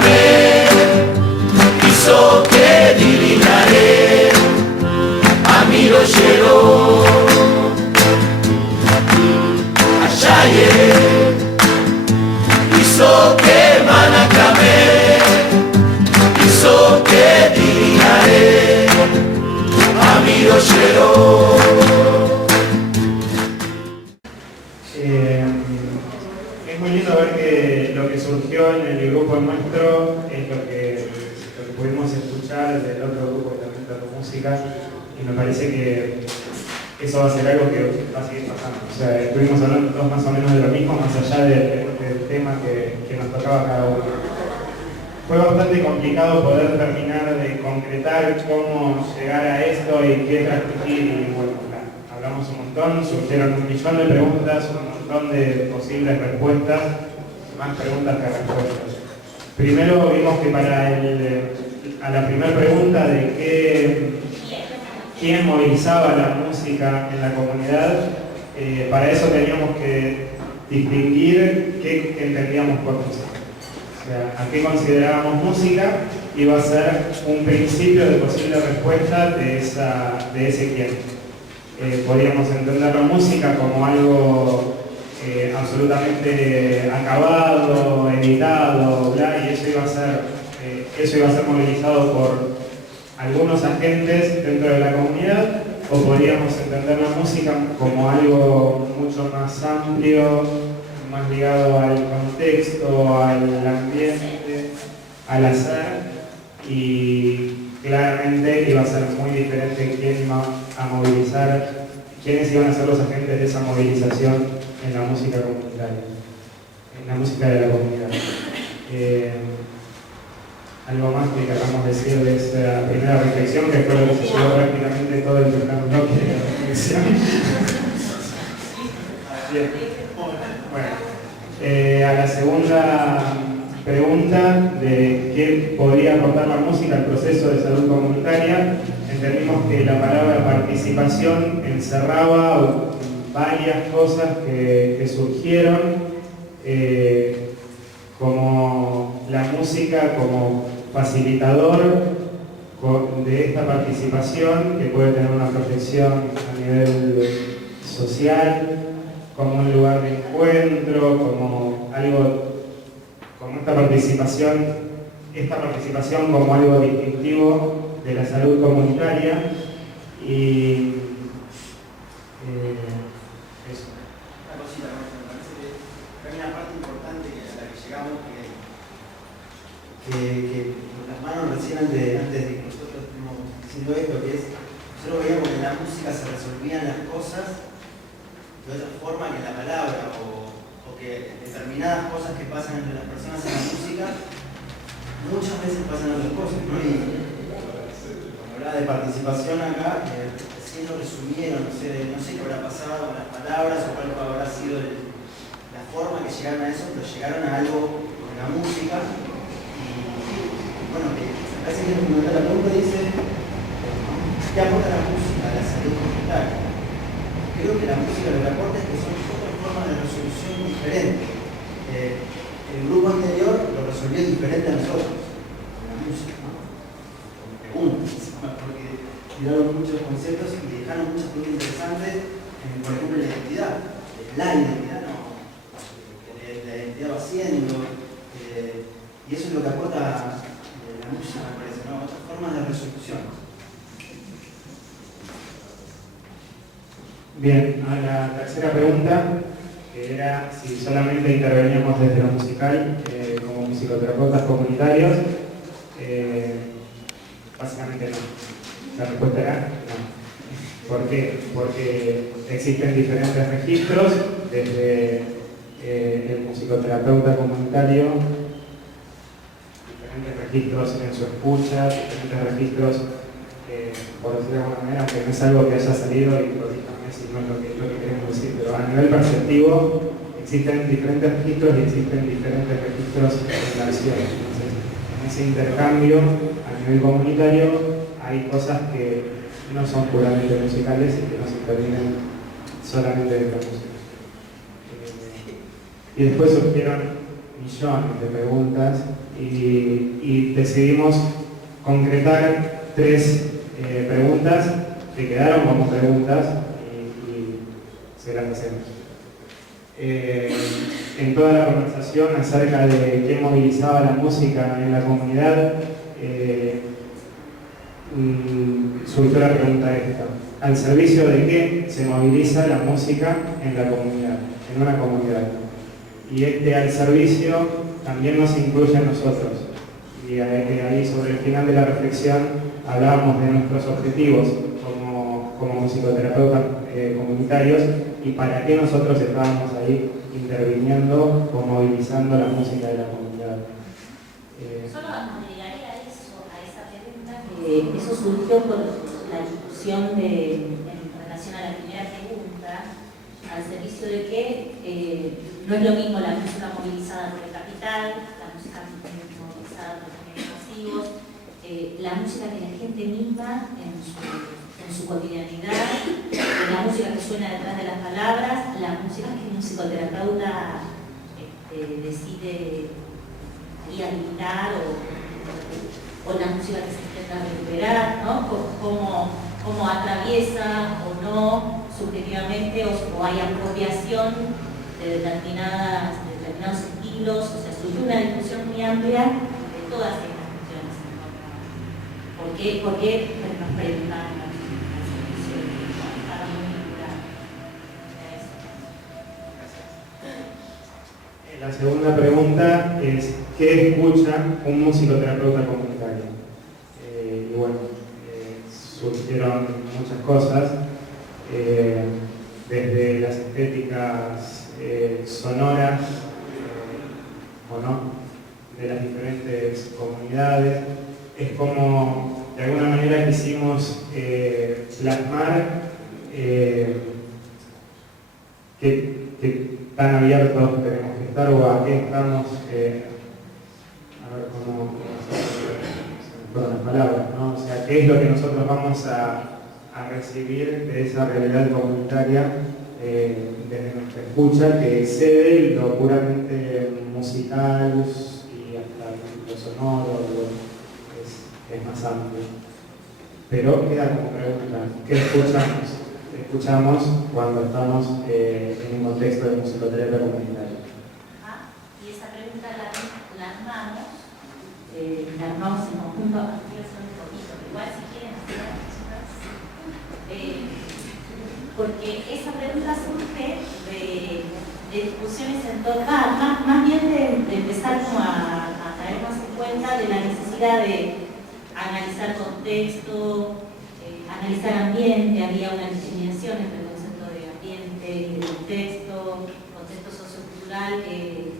Manacame hizo que divinare a Miroshero Ayaye hizo que Manacame hizo que divinare a Miroshero. Es muy lindo ver que lo que surgió en el grupo nuestro es lo que pudimos escuchar del otro grupo que también tocó música, y me parece que eso va a ser algo que va a seguir pasando. O sea, estuvimos hablando todos más o menos de lo mismo, más allá del tema que nos tocaba cada uno. Fue bastante complicado poder terminar de concretar cómo llegar a esto y qué transmitir, y bueno, hablamos un montón, surgieron un millón de preguntas, un montón de posibles respuestas, más preguntas que respuestas. Primero vimos que a la primera pregunta de quién movilizaba la música en la comunidad, para eso teníamos que distinguir qué entendíamos por música. O sea, a qué considerábamos música iba a ser un principio de posible respuesta de ese quién. Podríamos entender la música como algo absolutamente acabado, editado, bla, y eso iba a ser movilizado por algunos agentes dentro de la comunidad, o podríamos entender la música como algo mucho más amplio, más ligado al contexto, al ambiente, al hacer, y claramente iba a ser muy diferente quién iba a movilizar, quiénes iban a ser los agentes de esa movilización en la música comunitaria, en la música de la comunidad. Algo más que queramos decir de esa primera reflexión, que fue lo que se llevó prácticamente todo el primer bloque de la reflexión. Bien. Bueno, a la segunda pregunta de qué podría aportar la música al proceso de salud comunitaria, entendimos que la palabra participación encerraba varias cosas que surgieron, como la música como facilitador de esta participación, que puede tener una proyección a nivel social, como un lugar de encuentro, como algo, como esta participación como algo distintivo de la salud comunitaria. Y eso. Una cosita, me parece que hay una parte importante a la que llegamos que las manos recién antes de que nosotros estemos diciendo esto, que es, nosotros veíamos que en la música se resolvían las cosas de otra forma que en la palabra, o que determinadas cosas que pasan entre las personas en la música muchas veces pasan otras cosas, ¿no? Y como hablaba de participación acá, recién lo resumieron, no sé qué habrá pasado con las palabras o cuál habrá sido la forma que llegaron a eso, pero llegaron a algo con la música. Bueno, me parece que es fundamental. La pregunta dice, ¿qué aporta la música a la salud comunitaria? Creo que la música lo que aporta es que son otras formas de resolución diferentes. El grupo anterior lo resolvió diferente a nosotros, con la música, ¿no? Con preguntas, porque tiraron muchos conceptos y dejaron muchas preguntas interesantes, por ejemplo, la identidad. La identidad no, la identidad va siendo, y eso es lo que aporta la música, me parece, ¿no? Otras formas de resolución. Bien, a la tercera pregunta, que era si solamente interveníamos desde lo musical como musicoterapeutas comunitarios, básicamente no. La respuesta era no. ¿Por qué? Porque existen diferentes registros, desde el musicoterapeuta comunitario, diferentes registros en su escucha, diferentes registros, por decirlo de alguna manera, aunque no es algo que haya salido y corríjame si no es lo que queremos decir, pero a nivel perceptivo existen diferentes registros y existen diferentes registros en la acción. Entonces, en ese intercambio a nivel comunitario hay cosas que no son puramente musicales y que no se intervienen solamente de la música. Y después surgieron millones de preguntas y decidimos concretar 3 preguntas que quedaron como preguntas y se las hacemos. En toda la conversación acerca de qué movilizaba la música en la comunidad, surgió la pregunta esta: ¿al servicio de qué se moviliza la música en la comunidad, en una comunidad? Y al servicio también nos incluye a nosotros. Y ahí sobre el final de la reflexión hablábamos de nuestros objetivos como musicoterapeutas comunitarios y para qué nosotros estábamos ahí interviniendo o movilizando la música de la comunidad. Solo agregaría a esa pregunta que eso surgió por la discusión en relación a la primera pregunta, al servicio de que no es lo mismo la música movilizada por el capital, la música movilizada por los medios masivos, la música que la gente misma en su cotidianidad, la música que suena detrás de las palabras, la música que un psicoterapeuta decide habilitar o la música que se intenta recuperar, ¿no? Cómo atraviesa o no subjetivamente o hay apropiación de determinados estilos, o sea, surgió una discusión muy amplia de todas estas cuestiones. ¿Por qué nos preguntan la solución? Está muy vinculado a eso. La segunda pregunta es: ¿qué escucha un musicoterapeuta comunitario? Y bueno, surgieron muchas cosas, desde las estéticas sonoras o no, de las diferentes comunidades. Es como, de alguna manera, quisimos plasmar que tan abiertos tenemos que estar o a qué estamos, a ver cómo se me fueron las palabras, ¿no? O sea, qué es lo que nosotros vamos a recibir de esa realidad comunitaria desde nuestra escucha, que excede lo puramente musical y hasta lo sonoro, es más amplio. Pero queda como pregunta: ¿qué escuchamos? Escuchamos cuando estamos en un contexto de musicoterapia comunitaria. Y esa pregunta la armamos en conjunto, quiero hacer un poquito, igual si quieren hacer porque esa pregunta surge de discusiones en torno, más bien de empezar como a traer más en cuenta de la necesidad de analizar contexto, analizar ambiente. Había una discriminación entre el concepto de ambiente y de contexto sociocultural que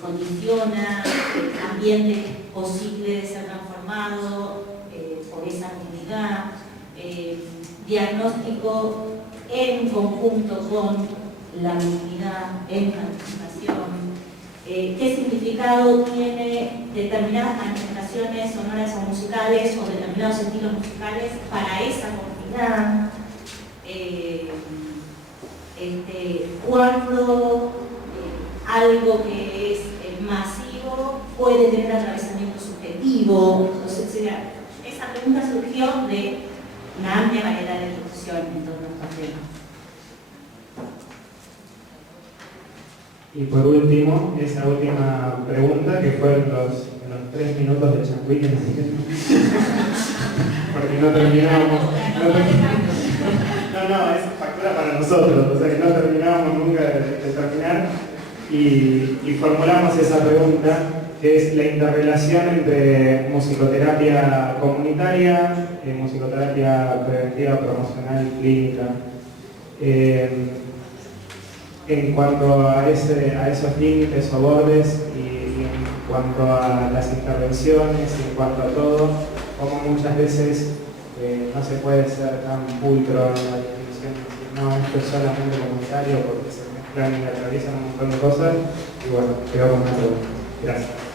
condiciona el ambiente que es posible de ser transformado por esa comunidad, diagnóstico en conjunto con la comunidad, en participación, qué significado tiene determinadas manifestaciones sonoras o musicales o determinados estilos musicales para esa comunidad, cuando algo que es masivo puede tener atravesamiento subjetivo. Entonces, esa pregunta surgió de una amplia variedad de discusión en torno a estos temas. Y por último, esa última pregunta, que fue en los 3 minutos de changuín, porque no terminábamos. No, es factura para nosotros, o sea que no terminábamos nunca de terminar, y formulamos esa pregunta, que es la interrelación entre musicoterapia comunitaria, musicoterapia preventiva, promocional y clínica. En cuanto a esos límites o bordes y en cuanto a las intervenciones y en cuanto a todo, como muchas veces no se puede ser tan pulcro en la definición de decir, no, esto es solamente comunitario, porque se mezclan y atraviesan un montón de cosas, y bueno, quedo con una pregunta. Gracias.